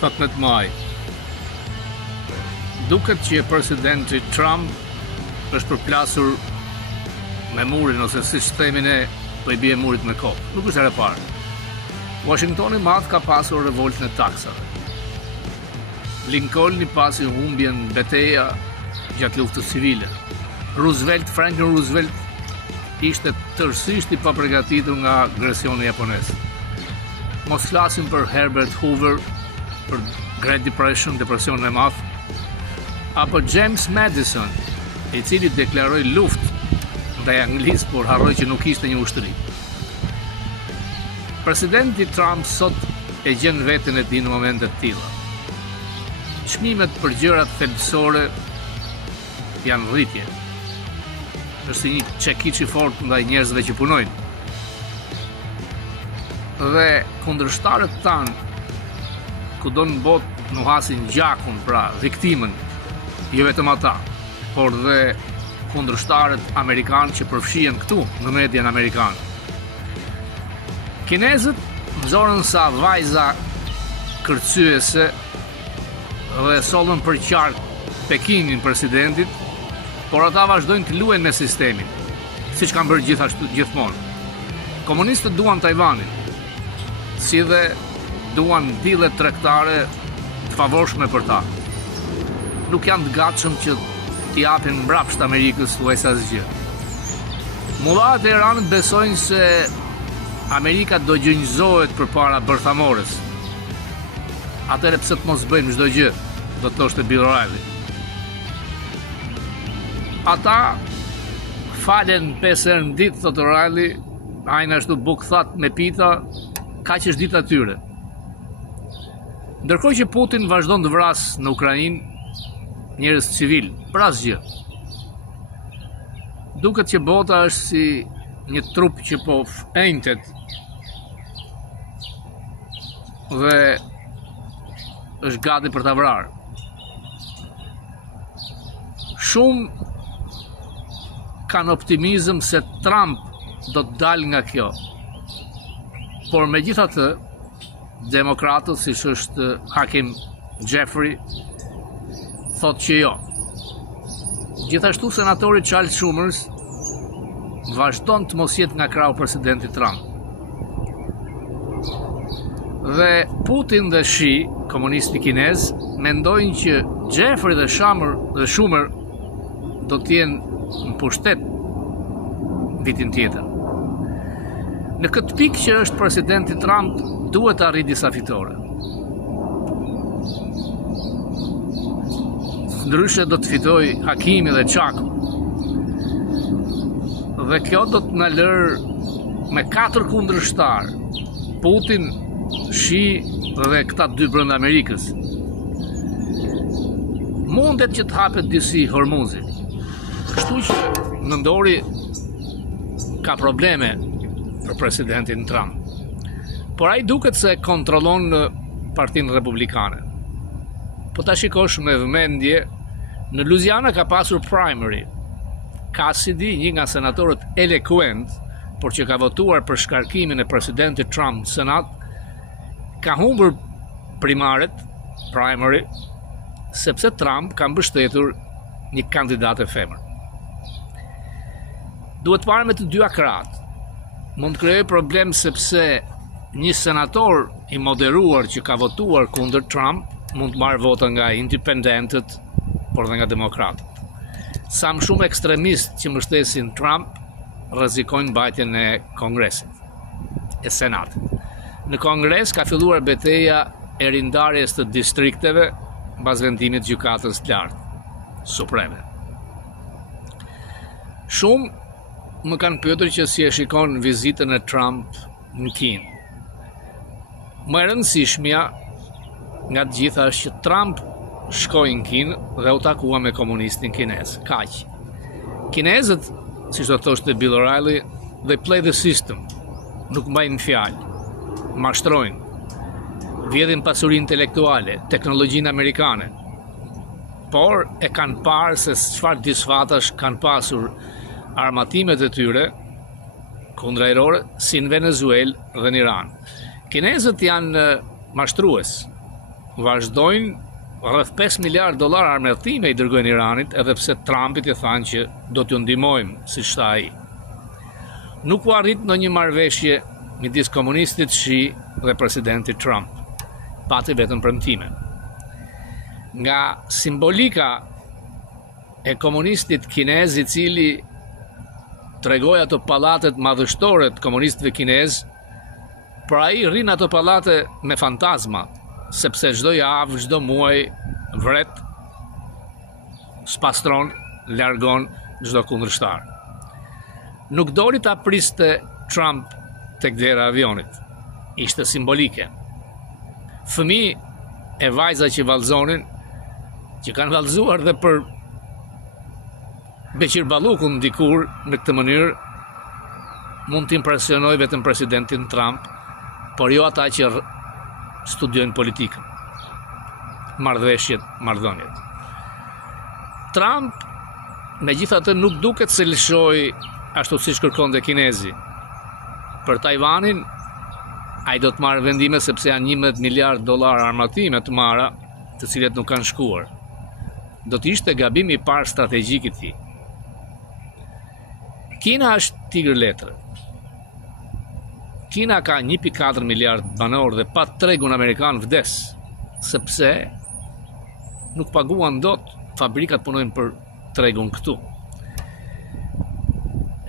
17 maj. Duket që presidenti Trump është përplasur me murin, ose si themin e po i bie murit me kokë. Nuk është herë e parë. Washingtoni madh ka pasur revoltën e taksave. Lincoln i pasi humbjen betejë gjatë luftës civile. Franklin Roosevelt ishte tërësisht i paprgatitur nga agresioni japonez. Mos flasim për Herbert Hoover, për Great Depression, depresionin e madh, apo James Madison, i cili deklaroi luftë ndaj Anglisë, por harroi që nuk ishte një ushtri. Presidenti Trump sot e gjen veten e tij në momente të tilla. Çmimet për gjërat thelbësore janë rritje. Është si një çekiç i fortë ndaj njerëzve që punojnë. Dhe kundërshtarët tanë, kudo në botë nuhasin gjakun, pra viktimën, jo vetëm ata, por dhe kundërshtarët amerikanë që përfshihen këtu në median amerikanë. Kinezët nxorën sa vajza kërcyese dhe sollën për qark Pekingin presidentit, por ata vazhdojnë të luajnë me sistemin, siç kanë bërë gjithmonë. Komunistët duan Tajvanin, si dhe duan dile tregtare të favorshme për ta. Nuk janë të gatshëm që t'i japin mbrapsht Amerikës thuajse asgjë. Mullat e Iranit besojnë se Amerika do gjunjëzohet përpara bërthamores. Atëherë pse të mos bëjmë çdo gjë, do të thoshte Bill O'Reilly. Ata falen 5 herë në ditë, thotë O'Reilly, ajnë ashtu bukëthat me pita, kaq është dita tyre. Ndërkohë që Putin vazhdon të vrasë në Ukrainë njerëz civil, për asgjë. Duket që bota është si një trup që po enjtet dhe është gati për ta vrarë. Shumë kanë optimizëm se Trump do të dalë nga kjo. Por megjithatë, demokratët, siç është Hakim Jeffrey, thotë që jo. Gjithashtu senatori Charles Schumer vazhdon të mos jetë nga krau presidenti Trump. Dhe Putin dhe Xi, komunisti kinez, mendojnë që Jeffrey dhe Schumer do të jenë në pushtet vitin tjetër. Në këtë pikë që është presidenti Trump, duhet të arrijë disa fitore. Ndryshe do të fitoj Hakimi dhe Chaku. Dhe kjo do të na lërë me 4 kundërshtar, Putin, Xi dhe këta 2 brenda Amerikës. Mundet që të hapet disi Hormuzi. Kështu që nëndori ka probleme për presidentin Trump. Por ai duket se kontrollon Partinë Republikane. Po ta shikosh me vëmendje, në Louisiana ka pasur primary. Cassidy, një nga senatorët eloquent, por që ka votuar për shkarkimin e presidentit Trump në Senat, ka humbur primary, sepse Trump ka mbështetur një kandidat e femër. Duhet parë me të dyja krahët. Mund të krijojë problem sepse një senator i moderuar që ka votuar kundër Trump mund të marrë vota nga independentët, por dhe nga demokratët. Sa më shumë ekstremistë që mbështesin Trump rrezikojnë mbajtjen e Kongresit, e Senatit. Në Kongres ka filluar betejë e rindarjes të distrikteve mbas vendimit të gjykatës së lartë supreme. Shumë më kanë pyetur që si e shikon vizitën e Trump në Kinë. Më e rëndësishmja nga të gjitha është që Trump shkoi në Kinë dhe u takua me komunistin kinez. Kaq. Kinezët, siç do thoshte Bill O'Reilly, they play the system. Nuk mbajnë fjalë. Mashtrojnë. Vjedhin pasurinë intelektuale, teknologjinë amerikane. Por e kanë parë se çfarë disfatash kanë pasur armatimet e tyre kundërajrore si në Venezuelë dhe në Iran. Kinezët janë mashtrues, vazhdojnë rreth 5 miliard dollar armëtime i dërgojnë Iranit, edhe pse Trumpit i thanë që do t'ju ndihmojmë, siç tha ai. Nuk u arrit ndonjë marrëveshje midis komunistit Shi dhe presidentit Trump. Pati vetëm premtime. Nga simbolika e komunistit kinez i cili tregoi ato pallatet madhështore të komunistëve kinez, por ai rrin ato pallate me fantazma, sepse çdo javë, çdo muaj vret, spastron, largon çdo kundërshtar. Nuk doli ta priste Trump tek dera e avionit. Ishte simbolike. Fëmijë e vajza që vallëzonin, që kanë vallëzuar dhe për Beqir Ballukun dikur në këtë mënyrë, mund të impresionoj vetëm presidentin Trump, por jo ata që studiojnë politikën, marrëveshjet, marrëdhëniet. Trump, megjithatë, nuk duket se lëshoi ashtu siç kërkonte kinezi. Për Tajvanin, ai do të marrë vendime sepse janë 11 miliard dollar armatime të marra, të cilet nuk kanë shkuar. Do të ishte gabimi i parë strategjik i tij. Kina është tigër letre. Kina ka 1.4 miliard banor dhe pa tregun amerikan vdes, sepse nuk paguan dot, fabrikat punojnë për tregun këtu.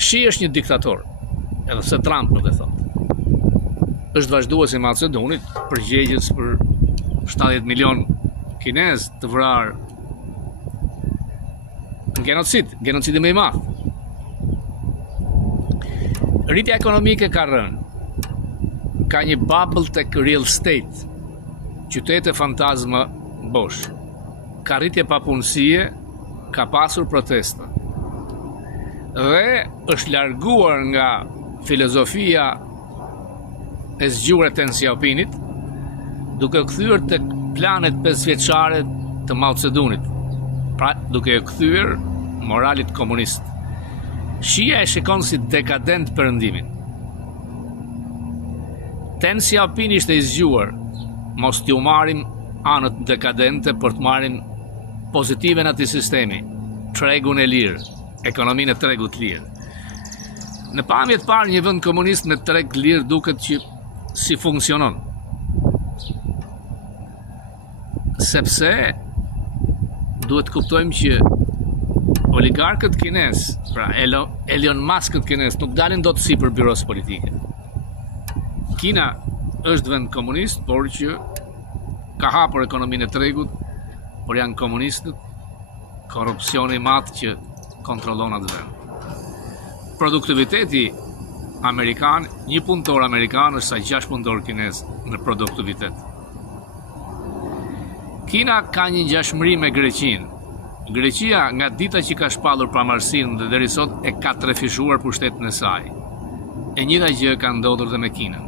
Shi është një diktator, edhe pse Trump nuk e thot. Është vazhduesi i Macedonit, përgjegjës për 70 milion kinez të vrarë në genocidi më i madh. Rritja ekonomike ka rënë. Ka një bubble tek real estate, qytete fantazma bosh. Ka rritje papunësie, ka pasur protesta. Dhe është larguar nga filozofia e zgjuar Deng Xiaopingit, duke kthyer tek planet 5 vjeçare të Mao Zedongit, pra duke kthyer moralit komunist. Shia e shikon si dekadent perëndimin. Deng Xiaoping ishte i zgjuar, mos t'ju marrim anët dekadente për të marrim pozitive në atij sistemi, tregun e lirë, ekonominë e tregut lirë. Në pamje të parë, një vend komunist me treg lirë duket që si funksionon. Sepse duhet kuptojmë që oligarkët kinez, pra Elon Muskët kinez, nuk dalin dot sipër byros politike. Kina është vend komunist, por që ka hapur ekonominë e tregut, por janë komunistët, korrupsioni i madh që kontrollon atë vend. Produktiviteti amerikan, një punëtor amerikan është sa 6 punëtor kinez në produktivitet. Kina ka një ngjashmëri me Greqinë. Greqia nga dita që ka shpallur pamërsinë dhe deri sot e ka trefishuar pushtetin e saj. E njëjta gjë ka ndodhur dhe me Kinën.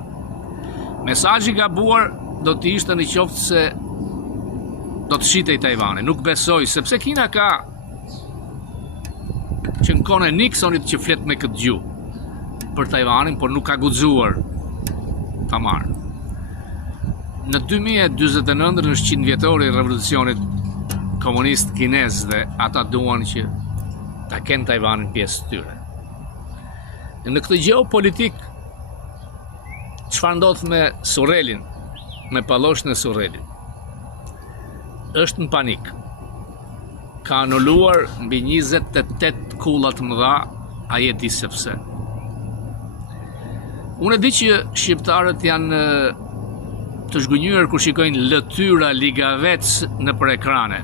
Mesazhi i gabuar do të ishte në qoftë se do të shitej Tajvani. Nuk besoj, sepse Kina ka që në kohën e Nixonit që flet me këtë gjuhë për Tajvanin, por nuk ka guxuar ta marrë. Në 2049 është 100 vjetori i revolucionit komunist kinez dhe ata duan që ta kenë Tajvanin pjesë të tyre. Në këtë geopolitik, çfarë ndodh me Surrelin, me palloshën e Surrelit? Është në panik. Ka anuluar mbi 28 kulla të mëdha, ai e di sepse. Unë e di që shqiptarët janë të zhgënjur kur shikojnë lëtyra ligavec në për ekrane.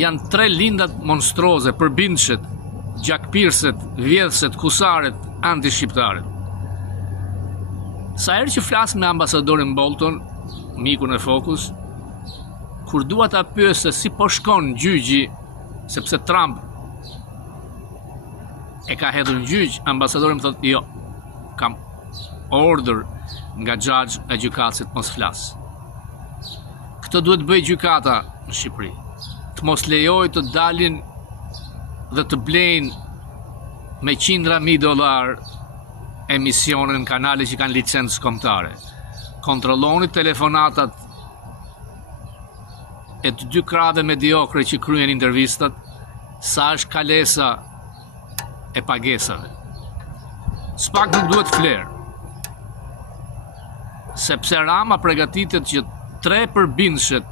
Janë 3 lindat monstroze, përbindshët, gjakpirset, vjedhset, kusaret, anti-shqiptaret. Sa herë që flas me ambasadorin Bolton, mikun e Focus, kur dua ta pyes se si po shkon gjyqi, sepse Trump e ka hedhur në gjyq, ambasadori më thotë jo, kam order nga xhaxhi e gjykatësit mos flas. Këtë duhet bëj gjykata në Shqipëri. Të mos lejoj të dalin dhe të blejnë me $100,000 emisionin në kanale që kanë licencë kombëtare. Kontrolloni telefonatat e të dy krave mediokre që kryen intervistat, sa është kalesa e pagesave. S'pak nuk duhet flerë, sepse Rama përgatitet që 3 përbindëshet,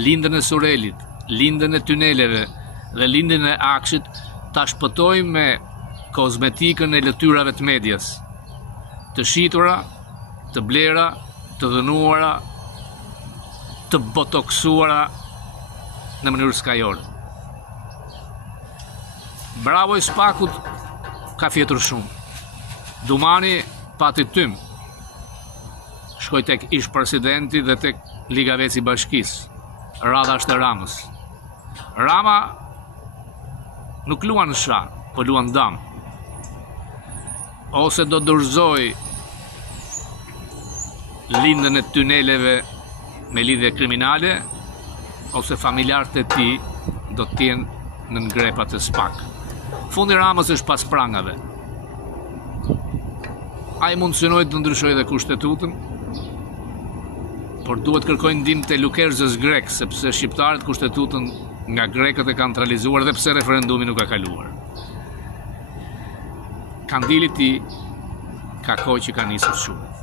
lindën e Surelit, lindën e tuneleve dhe lindën e Akshit, ta shpëtoj me kozmetikën e lëtyrave të medias, të shitura, të blera, të dhënuara, të botoksuara në mënyrë skajore. Bravo i Spakut ka fjetur shumë. Dumani pati tym. Shkoj tek ish presidenti dhe tek Liga Veci Bashkisë. Radha është e Ramës. Rama nuk luan sha, po luan dam. Ose do dorëzoj lindën e tuneleve me lidhje kriminale, ose familjarët e tij do të jenë në ngrepat e Spak. Fundi Ramës është pas prangave. Ai mund synoj të ndryshojë dhe kushtetutën, por duhet kërkojnë ndihmë te lukerzës grek, sepse shqiptarët kushtetutën nga grekët e kanë realizuar dhe pse referendumi nuk ka kaluar. Kandili i tij ka kohë që ka nisur shumë.